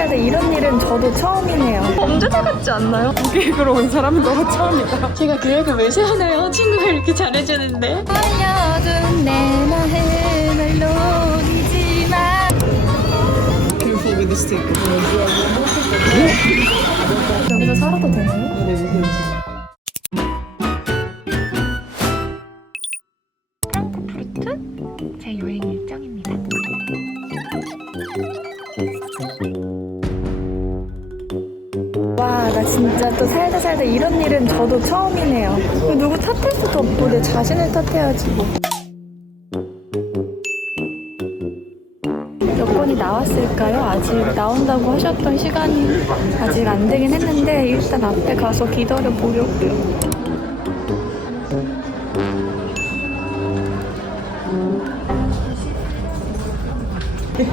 살다 이런 일은 저도 처음이네요. 범죄자 같지 않나요? 계획으로 온 사람은 너가 처음이다. 제가 계획을 왜 세우나요? 친구가 이렇게 잘해주는데. 알려둔 내 마음을 녹이지 마. Careful with the stick. 여기서 살아도 되나요? 네. 프랑크푸르트 제 여행 일정입니다. 진짜 또 살다 살다 이런 일은 저도 처음이네요. 누구 탓할 수도 없고 내 자신을 탓해야지 뭐. 여권이 나왔을까요? 아직 나온다고 하셨던 시간이 아직 안 되긴 했는데 일단 앞에 가서 기다려 보려고요.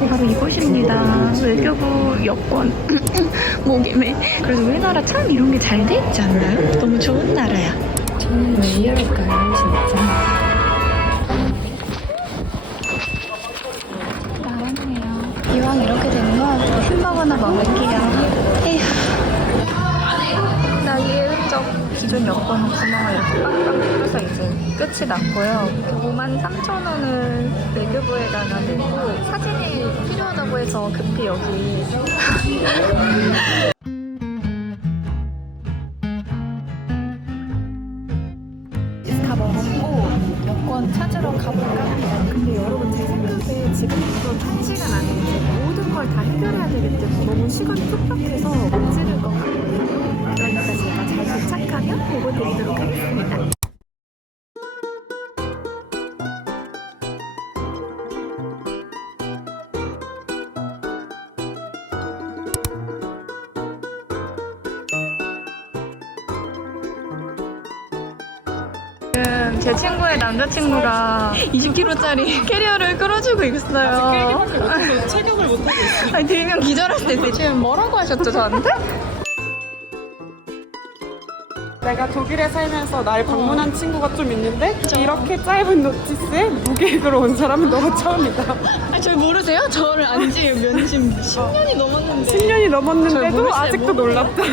바로 이곳입니다. 외교부 여권 모김에 그래서 우리나라 참 이런 게 잘 돼 있지 않나요? 너무 좋은 나라야. 저는 왜 이럴까요, 진짜? 나왔네요. 이왕 이렇게 되는 거 햄버거나 먹을게요. 에휴. 나이의 흔적 기존 여권 구멍을 이렇게 이제 끝이 났고요. 5만 3천 원을 외교부에다가 내고 사진이 필요하다고 해서 급히 여기 다 먹었고 여권 찾으러 가볼까 합니다. 근데 여러분 제 생각에 지금부터 단시간 안에 이제 모든 걸 다 해결해야 되기 때문에 너무 시간이 촉박해서 못 지를 것 같거든요. 그러니까 제가 잘 도착하면 보고 드리도록 하겠습니다. 지금 제 친구의 남자친구가 20kg짜리 캐리어를 끌어주고 있어요. 체격을 못하고 있어. 아니 들면 기절할 때 지금 뭐라고 하셨죠 저한테? 내가 독일에 살면서 날 방문한 친구가 좀 있는데 이렇게 짧은 노티스에 무계획으로 온 사람은 너가 처음이다. 아, 저 모르세요? 저를 안지 면심 10년이 넘었는데. 10년이 잘 넘었는데도 아직도 뭐. 놀랍다.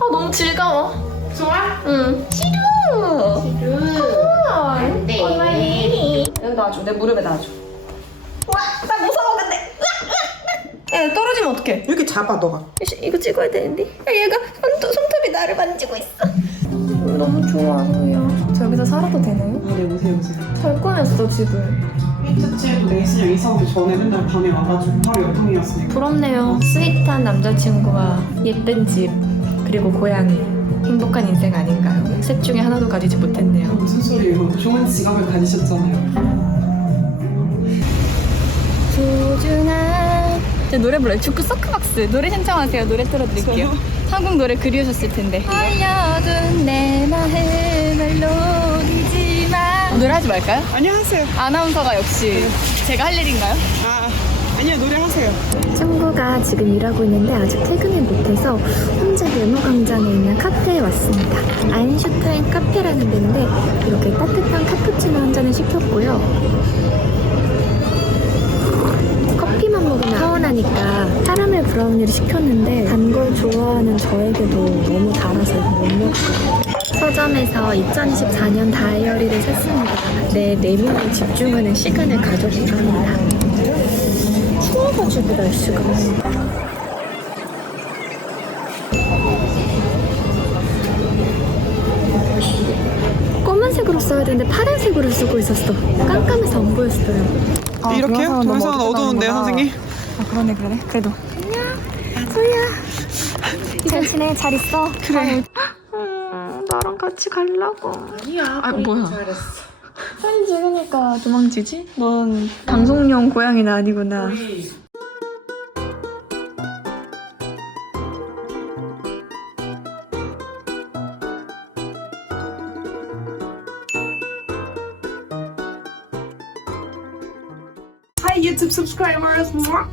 아 너무 즐거워. 좋아? 응. 싫어. 싫어. 안 돼. 여기 놔줘. 내 무릎에 놔줘. 와, 나 무서워 근데. 야, 떨어지면 어떡해? 이렇게 잡아 너가. 이거 찍어야 되는데. 야, 얘가 손톱, 손톱이 나를 만지고 있어. 너무 좋아요. 저 여기서 살아도 되나요? 아, 네 오세요 오세요. 잘 꺼냈어 집을. 1주째도 내시장 이사 오기 전에 맨날 밤에 와가지고 바로 옆방이었으니까. 부럽네요. 스윗한 남자친구와 예쁜 집 그리고 고양이 행복한 인생 아닌가요? 셋 중에 하나도 가지지 못했네요. 무슨 소리예요? 좋은 지갑을 가지셨잖아요. 소중한 제 노래 불러요. 축구 서크박스 노래 신청하세요. 노래 틀어드릴게요. 한국 노래 그리우셨을 텐데. 알려둔 내 마음을 녹이지 마. 노래 하지 말까요? 안녕하세요. 아나운서가 역시 제가 할 일인가요? 아 아니요 노래하세요. 친구가 지금 일하고 있는데 아직 퇴근을 못해서 혼자 네모광장에 있는 카페에 왔습니다. 아인슈타인 카페라는 데인데 이렇게 따뜻한 카푸치노 한 잔을 시켰고요. 커피만 먹으면 서운하니까 카라멜 브라우니를 시켰는데 단 걸 좋아하는 저에게도 너무 달아서 못 먹어요. 서점에서 2024년 다이어리를 샀습니다. 내 내면에 집중하는 시간을 가져볼까 합니다. 추워가지고 날씨가 검은색으로 써야 되는데 파란색으로 쓰고 있었어 깜깜해서 안 보였어요 아, 이렇게 요? 동영상은 어두운데요 선생님? 아 그러네 그러네 그래도 안녕 소희야 잘 지내 잘 있어 그래 음, 나랑 같이 가려고 아니야. 아, 뭐야. 잘했어. 사진 찍으니까 도망치지? 넌 방송용 고양이는 아니구나 우리 YouTube subscribers. Mwah.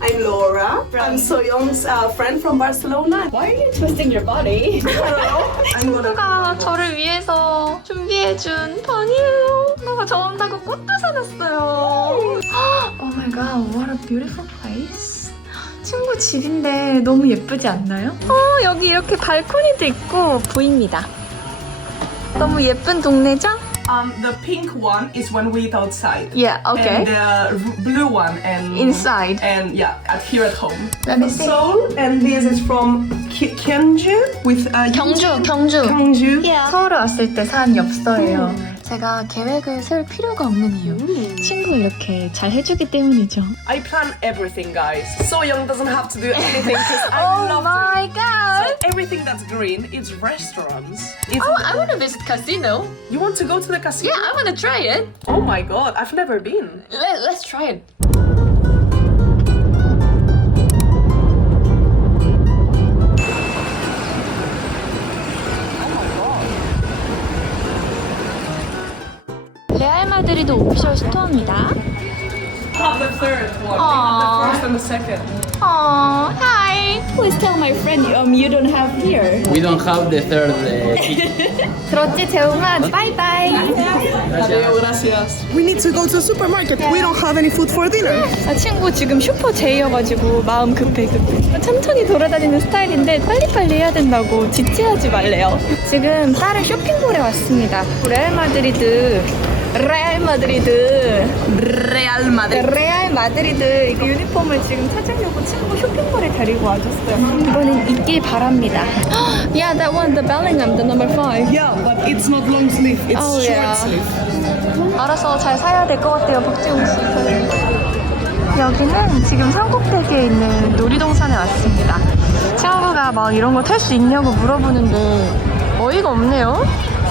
I'm Laura. I'm Soyoung's uh, friend from Barcelona. Why are you twisting your body? I don't know. I'm gonna. 친구가 저를 위해서 준비해준 번이에요. 엄마가 저 온다고 꽃도 사놨어요. a beautiful place. 친구 집인데 너무 예쁘지 않나요? 어, 여기 이렇게 발코니도 있고 보입니다. 너무 예쁜 동네죠? Um, the pink one is when we eat outside. Yeah, okay. And the r- blue one and Inside. And yeah, at here at home. Let me see. Seoul, and this is from Ki- Gyeongju with uh, 경주, 경주. Gyeongju. 서울에 왔을 때 산 엽서예요. 제가 계획을 세울 필요가 없는 이유. 친구가 이렇게 잘 해주기 때문이죠. I plan everything, guys. So Young doesn't have to do anything because I Oh love my to. green is restaurants. It's, Oh, I want to visit casino. you want to go to the casino? Yeah, I want to try it. Oh my god, I've never been. Let, let's try it. 레알 마드리드 오피셜 스토어입니다. Have the third one. We Aw. have the first and the second. Oh, hi. Please tell my friend um you don't have here. We don't have the third uh, key. 들었지 재웅아? 바이바이. Adiós, gracias. We need to go to the supermarket. We don't have any food for dinner. 아, 친구 지금 슈퍼 제이여가지고 마음 급해 급해 천천히 돌아다니는 스타일인데 빨리빨리 해야 된다고 지체하지 말래요 지금 딸의 쇼핑몰에 왔습니다 레알 마드리드 레알 마드리드 Real Madrid. 레알 마드리드 이거 유니폼을 지금 찾으려고 친구 쇼핑몰에 데리고 와줬어요 이번엔 있길 바랍니다 Yeah that one the Bellingham the number 5 Yeah, but it's not long sleeve. It's Oh, short yeah. sleeve. 알아서 잘 사야 될 것 같아요, 박지웅 씨. 여기는 지금 산꼭대기에 있는 놀이동산에 왔습니다. 친구가 막 이런 거 탈 수 있냐고 물어보는데 어이가 없네요.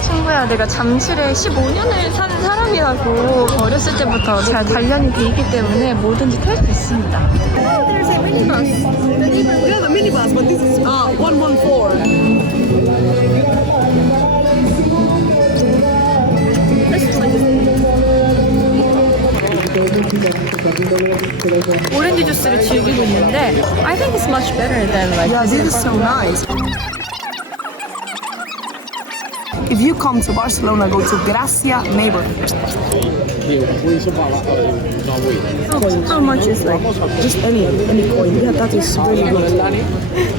친구야, 내가 잠실에 15년을 산 사람이라고 어렸을 때부터 잘 단련이 돼 있기 때문에 뭐든지 탈 수 있습니다. There's a minibus. Yeah, the minibus, but this is uh, 114. 오렌지 주스를 즐기고 있는데 I think it's much better than like Yeah, this is so nice. If you come to Barcelona, go to Gracia neighborhood. How much is like just any any coin? Yeah, that is really good.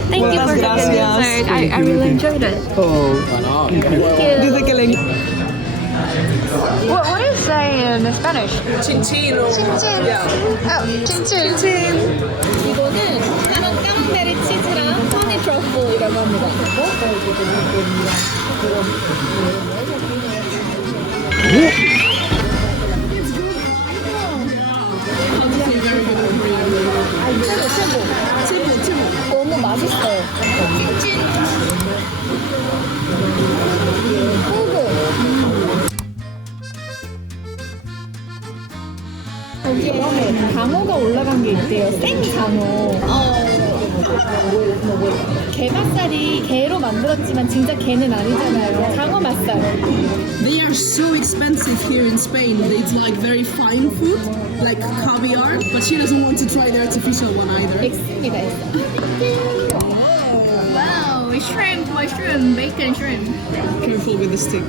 Thank well, you for gracias. the dessert. I, I really enjoyed it. Oh, thank you. Dice que le what, what is that in Spanish? Chin chin. Yeah. Oh, chin chin. 너무 맛있어요. 여기에 장어가 올라간 게 있대요. 생장어. 게맛살이 게로 만들었지만 진짜 게는 아니잖아요. 장어 맛살. They are so expensive here in Spain. It's like very fine food, like caviar, but she doesn't want to try the artificial one either. 엑스입니다. 와우, shrimp, mushroom, bacon shrimp. Careful with the stick.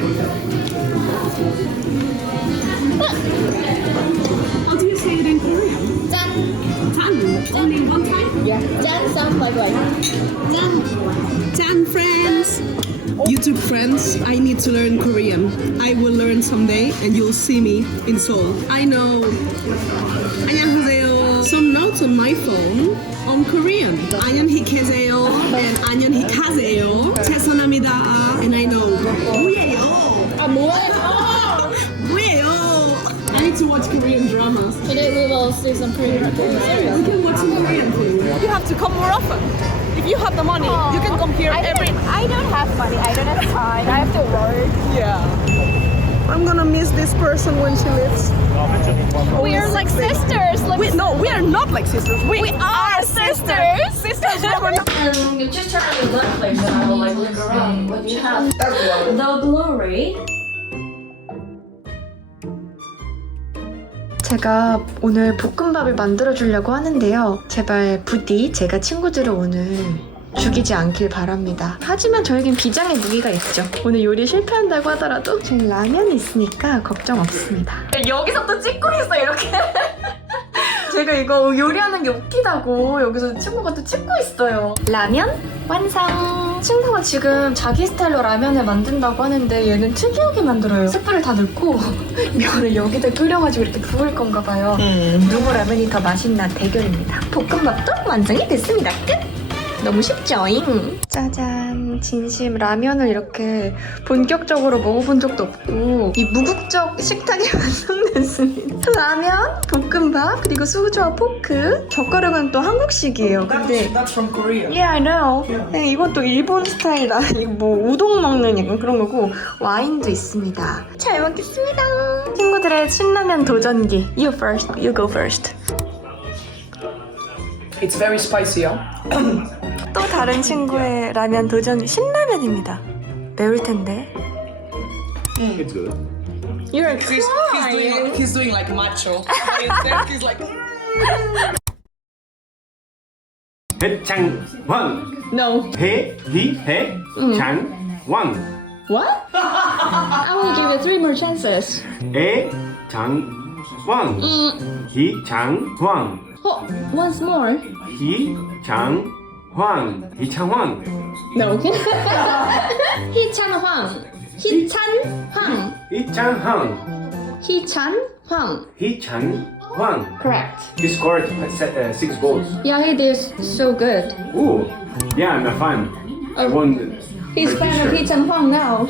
How do you say it in Korean? 짠. Tan. Only one time? Yeah. 짠 sounds like like. 짠. Tan friends. YouTube friends, I need to learn Korean. I will learn someday and you'll see me in Seoul. I know. 안녕하세요. Some notes on my phone on Korean. 안녕히 계세요 and 안녕히 가세요. 죄송합니다. And I know. 뭐예요? 아 뭐예요? Watch Korean dramas. Today we will see some Korean series. We can watch Korean too. You have to come more often. If you have the money, you can come here I every. I don't have money. I don't have time. I have to work. Yeah. I'm gonna miss this person when she leaves. We are like sisters. Like We, no, we are not like sisters. We, we are sisters. sisters never know. And you just turn on your Netflix and I will like look around. What do you have? The Glory. 제가 오늘 볶음밥을 만들어 주려고 하는데요. 제발 부디 제가 친구들을 오늘 죽이지 않길 바랍니다. 하지만 저에겐 비장의 무기가 있죠. 오늘 요리 실패한다고 하더라도 저희 라면이 있으니까 걱정 없습니다. 여기서 또 찍고 있어 이렇게. 제가 이거 요리하는 게 웃기다고 여기서 친구가 또 찍고 있어요. 라면 완성. 친구가 지금 자기 스타일로 라면을 만든다고 하는데 얘는 특이하게 만들어요. 스프를 다 넣고 면을 여기다 끓여가지고 이렇게 부을 건가 봐요. 누구 라면이 더 맛있나 대결입니다. 볶음밥도 완성이 됐습니다. 끝! 너무 쉽죠잉? 짜잔 진심 라면을 이렇게 본격적으로 먹어본 적도 없고 이 무국적 식탁에 완성됐습니다 라면, 볶음밥, 그리고 수저와 포크 젓가락은 또 한국식이에요 근데 That's from Korea. Yeah, I know. 네, 이것도 일본 스타일이다. 이거 뭐 우동 먹는 약간 그런 거고 와인도 있습니다. 잘 먹겠습니다. 친구들의 신라면 도전기. You first. You go first. It's very spicy? 또 다른 친구의 라면 도전 신라면입니다. 매울 텐데. It's good. You're He's, he's, doing, he's doing like macho. Instead, he's like, 해창왕. No. 해, 리, 해, 장, 왕. What? I will give you three more chances. 에, 장, 왕. 히, 장, 황. Oh, once more. 히, 장, 황. 이창황. No. 희찬 황. 희찬 황. 이창황. 희찬 황. 희찬 황. Correct. He scored uh, se- uh, six goals. Yeah, he did so good. Ooh. Yeah, I'm a fan. I won. He's her fan of t-shirt. Hichang Huang now.